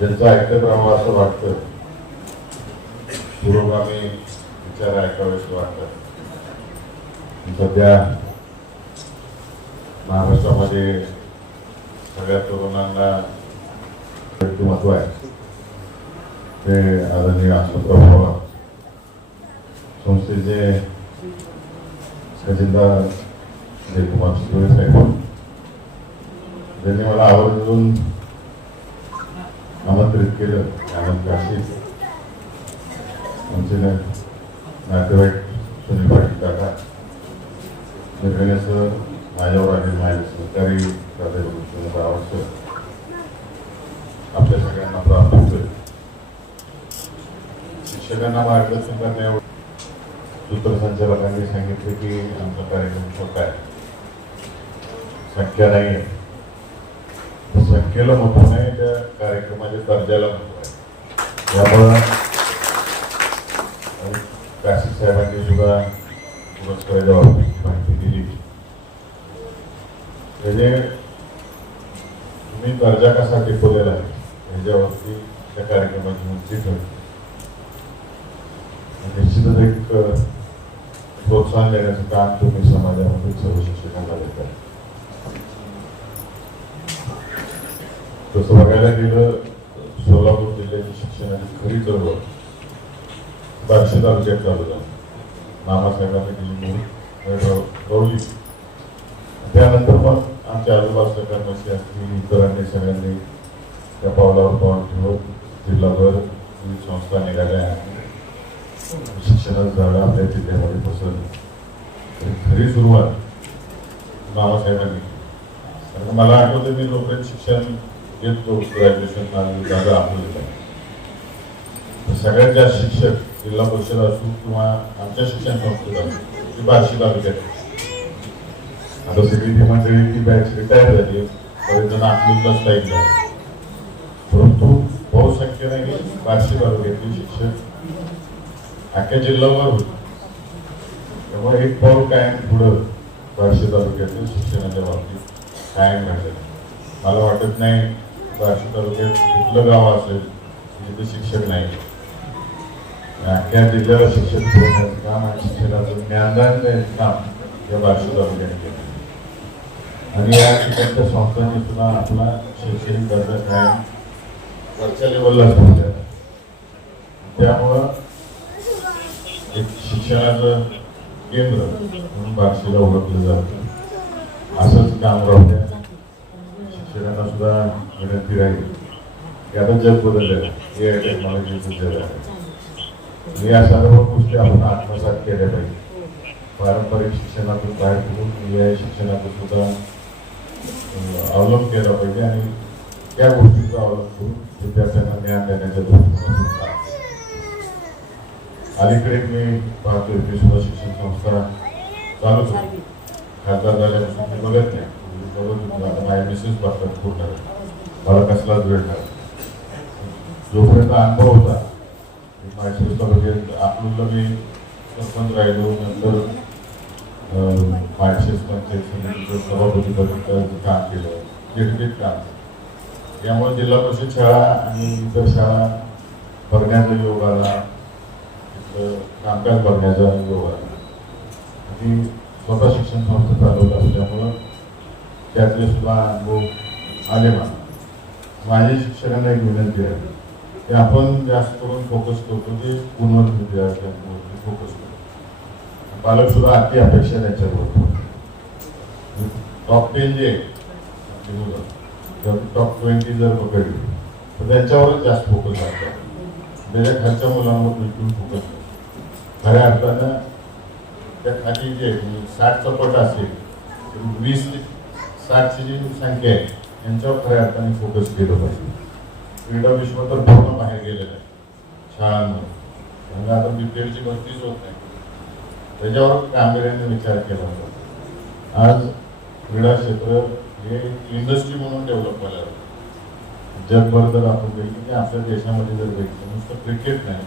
त्यांचं ऐकत राहावं असं वाटतं. पुरोगामी विचार ऐकावेसे वाटतात सध्या महाराष्ट्रामध्ये सगळ्या तरुणांना व्यक्तिमत्व आहे. ते आदरणीय आनंदराव पवार संस्थेचे खजिनदार जयकुमार सुरे साहेब. त्यांनी मला आवर्जून आमंत्रित केलं. त्यानंतर अशीच आमचे नातेवाईक सुनील पाटील काका निर्णय माझ्यावर आणि माझ्या सहकारी प्राध्यापक आपल्या सगळ्यांना प्राप्त होईल शिक्षकांना मार्गदर्शन करण्यावर सूत्रसंचालकांनी सांगितले की आमचा कार्यक्रम छोटा आहे. संख्या नाही आहे संख्येला महत्त्व नाही त्या कार्यक्रमाच्या दर्जाला महत्त्व आहे. त्यामुळं काशी साहेबांनी सुद्धा पुरस्काराच्या माहिती दिली. म्हणजे तुम्ही दर्जा कसा टिकवलेला आहे ह्याच्यावरती त्या कार्यक्रमाची उंची ठरते निश्चितच एक प्रोत्साहन देण्याचं काम तुम्ही समाजामध्ये सर्व शिक्षकांना देत तसं बघायला गेलं सोलापूर जिल्ह्याची शिक्षणाची खरी चळवळ बार्शी तालुक्यात चालू झाली मामासाहेबांनी दिली मोहीम त्यानंतर मग आमच्या आजूबाजूच्या कर्मचारी असतील इतरांनी सगळ्यांनी त्या पावलावर पाऊल ठेवत जिल्हाभर विविध संस्था निघाल्या. आणि शिक्षणाचं झाड आपल्या जिल्ह्यामध्ये पसरलं. खरी सुरुवात मामासाहेबांनी मला आठवतं मी लोकांनी शिक्षण घेतो ग्रॅज्युएशन आणि झालं आपलं तर सगळ्यात जास्त शिक्षक जिल्हा परिषद असू किंवा आमच्या शिक्षण संस्थेत असू ती बार्शी तालुक्यात आता सगळी ती मंडळी ती बॅच रिटायर झाली बरेच जण आपलीच लाईन झाले परंतु बहुसंख्येने बार्शी तालुक्यातली शिक्षक अख्ख्या जिल्ह्यावर होते. तेव्हा एक पाऊल कायम पुढं बार्शी तालुक्यातील शिक्षणाच्या बाबतीत कायम घडलं मला वाटत नाही बार्शी तालुक्यात कुठलं गाव असेल जिथे शिक्षक नाही. अख्या जिल्ह्याला शिक्षण पुरवण्याचं काम आणि शिक्षणाचं ज्ञानदान काम या बार्शी तालुक्याने केलं. आणि या ठिकाणच्या संस्थांनी सुद्धा आपला शैक्षणिक दर्जा कायम वरच्या लेवलला ठेवला त्यामुळं एक शिक्षणाचं केंद्र म्हणून बार्शीला ओळखलं जातं. असंच काम राहू द्या. शिक्षकांना सुद्धा विनंती राहील की आता जग बदललं आहे. ए आय टेक्नॉलॉजीचं जग आहे. या सर्व गोष्टी आपण आत्मसात केल्या पाहिजे. पारंपरिक शिक्षणातून बाहेर पडून ए आय शिक्षणातून सुद्धा अवलंब केला पाहिजे आणि त्या गोष्टीचा अवलंब करून विद्यार्थ्यांना ज्ञान देण्याच्या दृष्टिकोनातून अलीकडे मी पाहतोय की सुद्धा शिक्षण संस्था चालूच होती खासदार झाल्यापासून मी बघत नाही. बघत होतो आता माझ्या मिसेस बघतात पूर्ण मला कसलाच वेळ नाही. जोपर्यंत अनुभव होता माझ्या तालुक्यात अकलूजला मी सरपंच राहिलो नंतर पाचशेच पंचायत समितीचं सभापती काम केलं किरकिट काम. यामुळे जिल्हा परिषद शाळा आणि इतर शाळा भरण्याचा योग आला तिथलं कामकाज भरण्याचा योग आला. आणि स्वतः शिक्षण संस्था चालवत असल्यामुळं त्यातले सुद्धा अनुभव आले मला. माझ्या शिक्षकांना एक विनंती आहे. की आपण जास्त करून फोकस करतो ते पुनर्विद्यार्थ्यांवरती फोकस करतो. पालक सुद्धा अति अपेक्षा त्याच्यावर. टॉप टेन जे मुलं टॉप ट्वेंटी जर पकडली तर त्यांच्यावरच जास्त फोकस असतात त्याच्या खालच्या मुलांवर बिलकुल फोकस नाही. खऱ्या अर्थानं त्या खाली जे म्हणजे साठचा पट असेल वीस ते साठची जी संख्या आहे यांच्यावर खऱ्या अर्थाने फोकस केलं पाहिजे. क्रीडा विश्व तर पूर्ण बाहेर गेलेलं आहे. शाळांमध्ये. त्यामुळे आता बीपीएलची भरतीच होत नाही. त्याच्यावर गांभीर्याने विचार केला होता आज क्रीडा क्षेत्र हे इंडस्ट्री म्हणून डेव्हलप व्हायला लागलं जगभर जर आपण बघितलं की आपल्या देशामध्ये जर बघितलं नुसतं क्रिकेट नाही.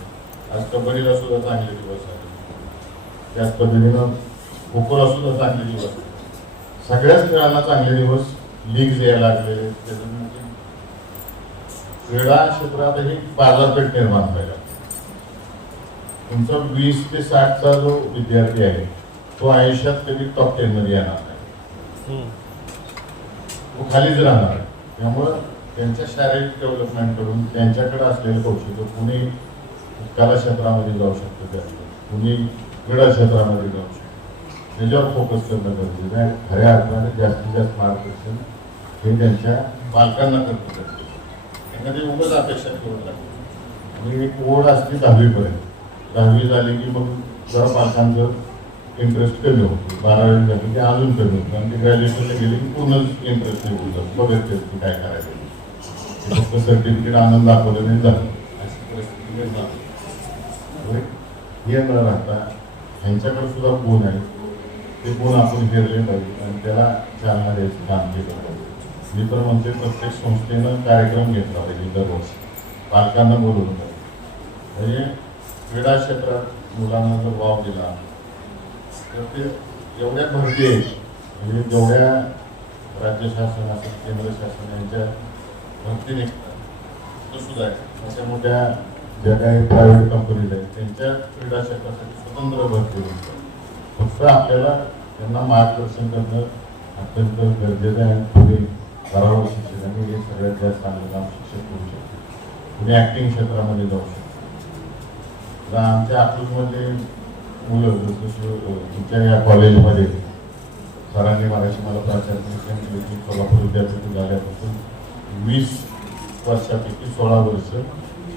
आज कबड्डीला सुद्धा चांगले दिवस आले त्याच पद्धतीनं खोखोला सुद्धा चांगले दिवस सगळ्याच खेळांना चांगले दिवस लीग यायला लागले त्याच्यानंतर क्रीडा क्षेत्रात ही बाजारपेठ निर्माण झाला. तुमचा वीस ते साठचा जो विद्यार्थी आहे तो आयुष्यात कधी टॉप टेन मध्ये येणार नाही. तो खालीच राहणार आहे. त्यामुळं त्यांच्या शारीरिक डेव्हलपमेंट करून त्यांच्याकडे असलेलं कौशल्य कुणी कला क्षेत्रामध्ये जाऊ शकतो कुणी क्रीडा क्षेत्रामध्ये जाऊ शकतो. त्याच्यावर फोकस करणं गरजेचं आहे. खऱ्या अर्थाने जास्तीत जास्त मार्गदर्शन हे त्यांच्या पालकांना करतो त्यांना ते उगाच अपेक्षा करून लागतं आणि एक ओढ असते दहावीपर्यंत. दहावी झाली की मग जरा पालकांचं इंटरेस्ट कमी होतो. बारावी झाली की अजून कमी होतं. आणि ते ग्रॅज्युएशनला गेले की पूर्णच इंटरेस्ट निघून जातो. बघत की काय करायचं. फक्त सर्टिफिकेट आनंद दाखवलं नाही झालं अशी परिस्थिती हे न राहता ह्यांच्याकडे सुद्धा गुण आहे. ते कोण आपण गेले पाहिजे. आणि त्याला चालना द्यायचं काम केलं पाहिजे. मी तर म्हणते प्रत्येक संस्थेनं कार्यक्रम घेतला पाहिजे दरवर्षी. पालकांना बोलवलं पाहिजे. म्हणजे क्रीडा क्षेत्रात मुलांना जर वाव दिला तर ते एवढ्या भरती आहेत. म्हणजे जेवढ्या राज्य शासन असेल केंद्र शासन यांच्या भरती निघतात तो सुद्धा आहे. अशा मोठ्या ज्या काही प्रायव्हेट कंपनीज आहेत त्यांच्या क्रीडा क्षेत्रासाठी स्वतंत्र भरती निघतात. फक्त आपल्याला त्यांना मार्गदर्शन करणं अत्यंत गरजेचं आहे आणि पुढे करावं शिक्षकांनी हे सगळ्यात जास्त चांगलं काम शिक्षक करू शकतो तुम्ही ॲक्टिंग क्षेत्रामध्ये जाऊ शकतो. आमच्या अकलूजमध्ये मुलं जसं तुमच्या या कॉलेजमध्ये सरांनी मराठी मला प्राचार्य की कोल्हापूर विद्यापीठ झाल्यापासून वीस वर्षापैकी सोळा वर्ष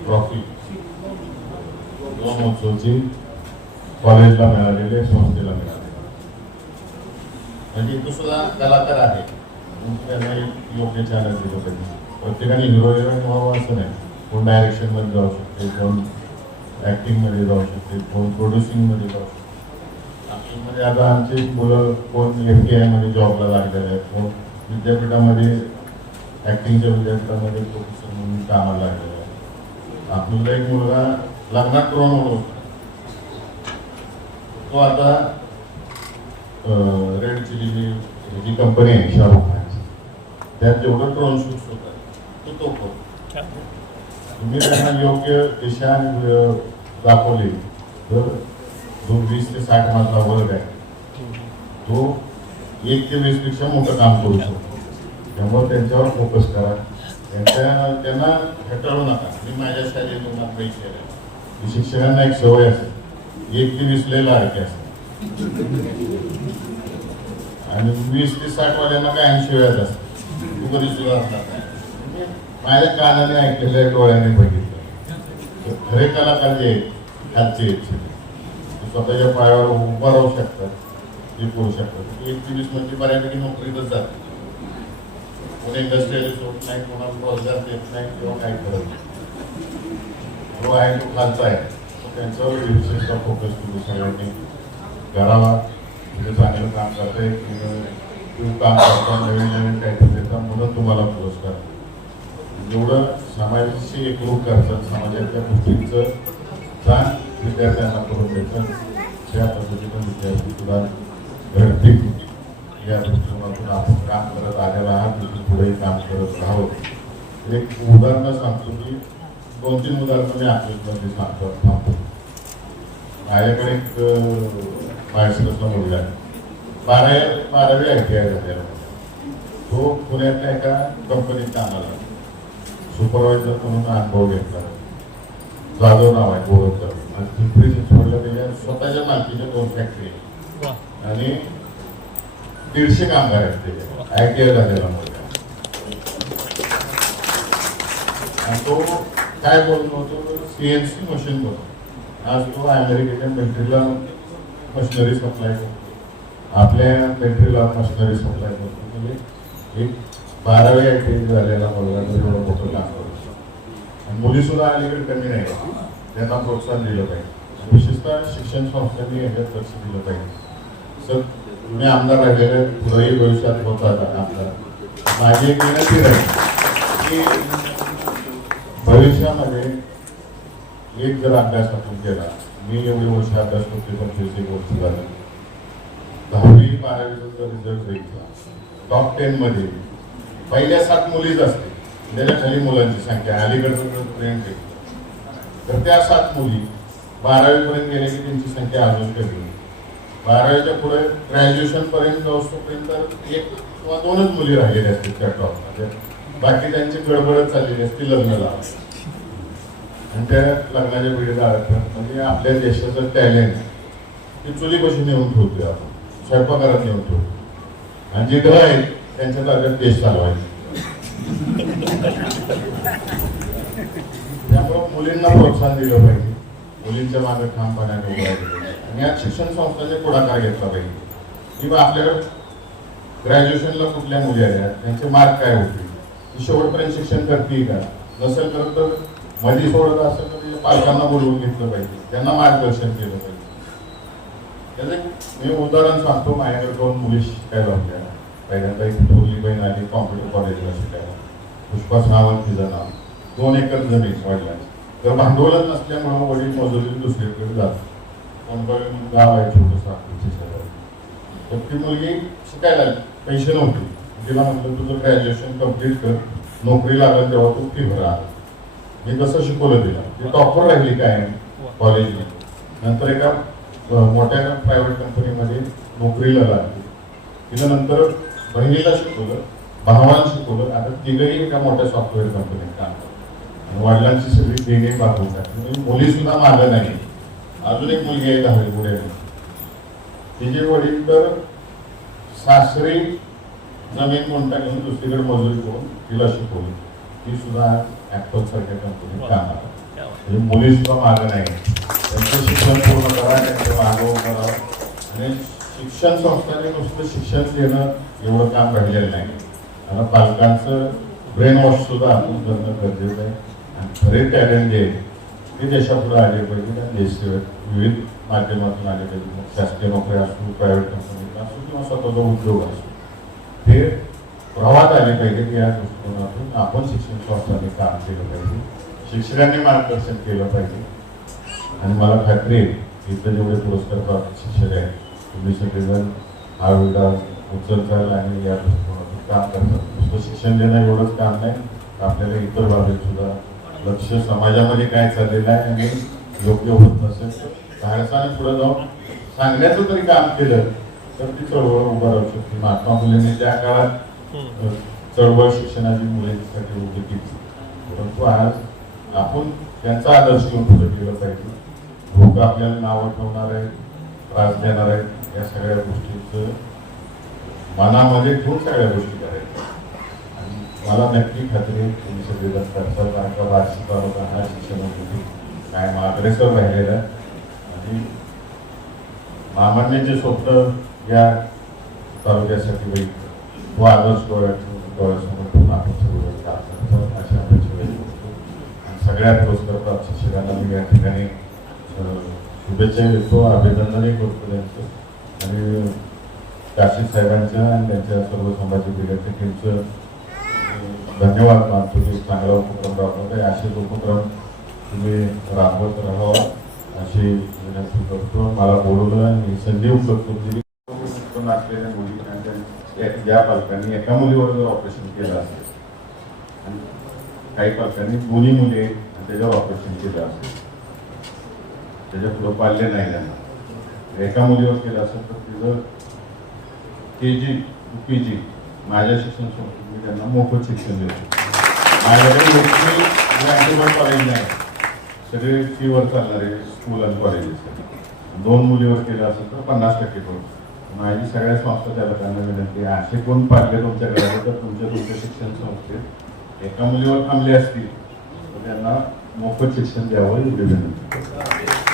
ट्रॉफी दोन महोत्सवची कॉलेजला मिळालेली आहे, संस्थेला मिळालेली. म्हणजे सुद्धा कलाकार आहे. म्हणून त्यांना एक योग्य चॅनल दिलं पाहिजे प्रत्येकाने हिरो हिरोईन व्हावं असं नाही. कोण डायरेक्शनमध्ये जाऊ शकते कोण ऍक्टिंगमध्ये जाऊ शकते कोण प्रोड्युसिंगमध्ये जाऊ शकते. मध्ये आता आमची मुलं कोण एफ टी आयमध्ये जॉबला लागलेले आहेत कोण विद्यापीठामध्ये ऍक्टिंगच्या विद्यापीठामध्ये प्रोफेसर म्हणून कामाला लागलेले आहेत. आपल्याला एक मुलगा लग्नात ड्रोन उडवतो तो आता रेड चिली जी जी कंपनी आहे शाहरुख खानची त्यात जेवढं ड्रोन शूट होतात तो तो करतो तुम्ही त्यांना योग्य दिशा दाखवली तर जो वीस ते साठ माझा वर्ग आहे. तो एक ते वीसपेक्षा मोठं काम करू शकतो. त्यामुळे त्यांच्यावर फोकस करा. त्यांच्या त्यांना हटवू नका. मी माझ्या शाळेतून काही केलं की शिक्षकांना एक सवय असते. एक ते लय लाडके असते आणि वीस ते साठ वाल्यांना काय ऐंशी वेळात असते तू कधी सुद्धा नाही. माझ्या कानाने ऐकलेलं आहे डोळ्याने बघितलं. खरे कलाकार जे खालचे स्वतःच्या पायावर उभा राहू शकतात ते करू शकतात. एक ते वीस म्हणजे बऱ्यापैकी नोकरीतच जातात. कोणी इंडस्ट्रियलिस्ट सोडत नाही कोणाला रोजगार देत नाही किंवा काही करत नाही. जो आहे तो खालचा आहे. त्यांच्यावर विशेषतः फोकस तुम्ही सगळ्यांनी करावा म्हणजे चांगलं काम करते तू काम करता नवीन नवीन काहीतरी देता म्हणून तुम्हाला पुरस्कार जेवढं समाजाशी एकरूप करतात समाजाच्या गोष्टींचं जाण विद्यार्थ्यांना करून देतात त्या पद्धतीनं विद्यार्थी तुला घडतील या दृष्टिकोनातून आपण काम करत आलेला आहात. तुम्ही पुढेही काम करत राहावं एक उदाहरणं सांगतो की दोन तीन उदाहरणं मी आपल्यामध्ये सांगतो. थांबतो माझ्याकडे एक बायसरचा मुलगा आहे. बारावी आय टी आय झालेला मुलगा. तो पुण्यातल्या एका कंपनीत कामाला. सुपरवायझर म्हणून अनुभव घेतला. जाधव नाव आहे गोरखकर आणि पिंपरी चिंचवडला त्याच्या स्वतःच्या मालकीच्या दोन फॅक्टरी. आणि दीडशे कामगार आहेत त्याचे आय टी आय झालेला मुलगा. आणि तो काय बोलत होतो? सीएनसी मशीन बोलतो. आज तो अमेरिकेच्या कंट्रीला मशिनरी सप्लाय करतो. आपल्या कंट्रीला मशिनरी सप्लाय करतो. म्हणजे एक बारावी अटेंड झालेला मुलगा एवढं मोठं काम आणि मुलीसुद्धा अलीकडे कमी नाही त्यांना प्रोत्साहन दिलं पाहिजे. विशेषतः शिक्षण संस्थांनी याच्यात लक्ष दिलं पाहिजे. सर तुम्ही आमदार राहिलेले पुढेही भविष्यात होता आमदार. माझी एक विनंती राहील की भविष्यामध्ये एक जर अभ्यास आपण केला मी एवढी वर्ष अभ्यास करते पंचवीस एक वर्ष झाले. दहावी बारावीचा जर रिझल्ट बघितला टॉप टेन मध्ये पहिल्या सात मुलीच असते त्याच्याखाली मुलांची संख्या अलीकडचं ट्रेंड आहे. तर त्या सात मुली बारावी पर्यंत गेले की त्यांची संख्या अजून कमी बारावीच्या पुढे ग्रॅज्युएशन पर्यंत एक किंवा दोनच मुली राहिलेल्या असतील त्या टॉपमध्ये बाकी त्यांची गडबडच चाललेली असते लग्नाला आणि त्या लग्नाच्या पिढीला अडकतात म्हणजे आपल्या देशाचं टॅलेंट ते चुली नेऊन ठेवतोय आपण? स्वयंपाकघरात नेऊन ठेवतो आणि जे ग्रह आहेत त्यांच्या ताब्यात देश चालवायचे. त्यामुळं मुलींना प्रोत्साहन दिलं पाहिजे. मुलींच्या मागे ठामपणाने उभं राहिलं आणि या शिक्षण संस्थांचा पुढाकार घेतला पाहिजे. किंवा आपल्याकडे ग्रॅज्युएशनला कुठल्या मुली आल्या त्यांचे मार्क काय होते शेवटपर्यंत शिक्षण करतील का? नसेल तर मधी सोडत असेल तर पालकांना बोलवून घेतलं पाहिजे. त्यांना मार्गदर्शन केलं पाहिजे. त्याचं मी उदाहरण सांगतो माझ्याकडे दोन मुली शिकायला होत्या. पहिल्यांदा एक मुलगी बहीण आली कॉम्प्युटर कॉलेजला शिकायला. पुष्पा सावंत तिचं नाव. दोन एकर जमीन वडिलांची तर भांडवलच नसल्यामुळं वडील मजुरी दुसरीकडे जातात. कोणतं गाव आहे छोटंसं अकलूजच्या शेजारी. तर ती मुलगी शिकायला पैसे नव्हते. तिला म्हटलं तुझं ग्रॅज्युएशन कंप्लीट कर. नोकरी लागेल तेव्हा तू फी भरा मी तसं शिकवलं तिला. ती टॉपर राहिली काय? कॉलेजमध्ये नंतर एका मोठ्या प्रायव्हेट कंपनीमध्ये नोकरीला लागली. तिला नंतर बहिणीला शिकवलं भावाला शिकवलं. आता तिघही एका मोठ्या सॉफ्टवेअर कंपनीत काम करतात. वडिलांची सगळी देणे पाठवतात. म्हणजे मुली सुद्धा मागं नाही. अजून एक मुलगी आहे दहावी पुढे. तिचे वडील तर सासरी जमीन कोणता घेऊन दुसरीकडे मजुरी करून तिला शिकवली. ती सुद्धा ऍपल सारख्या कंपनीत काम म्हणजे मुली सुद्धा मागं नाही. त्यांचं शिक्षण पूर्ण करा त्यांचं मागं करा आणि शिक्षण संस्थांनी नुसतं शिक्षण देणं एवढं काम राहिलेलं नाही. आता पालकांचं ब्रेन वॉश सुद्धा आपण करणं गरजेचं आहे. आणि खरे टॅलेंट जे आहे, ते देशापुढे आले पाहिजे. आणि देश विविध माध्यमातून आले पाहिजे. शासकीय नोकरी असो प्रायव्हेट कंपनीत असो किंवा स्वतःचा उद्योग असो. ते प्रवाहात आले पाहिजे की या दृष्टिकोनातून आपण शिक्षण संस्थांनी काम केलं पाहिजे? शिक्षकांनी मार्गदर्शन केलं पाहिजे. आणि मला खात्री आहे इथं जेवढे पुरस्कार प्राप्त शिक्षक आहेत तुम्ही सगळेजण हा विकास उचलताल आणि या दृष्टिकोनातून काम करतात नुसतं शिक्षण देणं एवढंच काम नाही तर आपल्याला इतर बाबीत सुद्धा लक्ष समाजामध्ये काय चाललेलं आहे आणि योग्य होत नसेल तर धाडसाने पुढे जाऊन सांगण्याचं तरी काम केलं तर ती चळवळ उभं राहू शकते. महात्मा फुलेने त्या काळात चळवळ शिक्षणाची मुले त्यासाठी होते तीच परंतु आज आपण त्यांचा आदर्श घेऊन पुढे गेलं पाहिजे. लोक आपल्याला नावं ठेवणार आहेत त्रास देणार आहेत या सगळ्या गोष्टींचं मनामध्ये ठेवून सगळ्या गोष्टी करायच्या. आणि मला नक्की खात्री आहे तुम्ही सगळे करतात का वार्षिक तालुका हा शिक्षणामध्ये कायम अग्रेसर राहिलेला आणि मामांनी जे स्वप्न या तालुक्यासाठी बघितलं तो डोळ्यात डोळ्यासमोर ठेवून आपण सगळं काम करतो अशा अपेक्षा व्यक्त करतो आणि सगळ्या पुरस्कार प्राप्त शिक्षकांना मी या ठिकाणी शुभेच्छा देतो अभिनंदनही करतो त्यांचं आणि काशी साहेबांचं आणि त्यांच्या सर्व संभाजी ब्रिगेडच्या टीमचं धन्यवाद मानतो की चांगला उपक्रम राबवत आहे असेच उपक्रम तुम्ही राबवत राहावा अशी विनंती करतो मला बोलवलं आणि संधी उपलब्ध करून दिली असलेल्या मुली ज्या पालकांनी एका मुलीवर जर ऑपरेशन केलं असेल आणि काही पालकांनी दोन्ही मुली त्याच्यावर ऑपरेशन केलं असेल त्याच्या पुढं पाळले नाही त्यांना एका मुलीवर केलं असेल तर तिचं के जी पी जी माझ्या शिक्षण संस्थेत मी त्यांना मोफत शिक्षण देतो. माझ्याकडे मोठी कॉलेज नाही सगळे फीवर चालणारे स्कूल आणि कॉलेजेस दोन मुलीवर केलं असेल तर पन्नास टक्के करू माझी सगळ्या संस्था चालकांना विनंती आहे. असे कोण पालके तुमच्याकडे? तर तुमच्या तुमच्या शिक्षण संस्थेत एका मुलीवर थांबले असतील तर त्यांना मोफत शिक्षण द्यावं एवढी विनंती.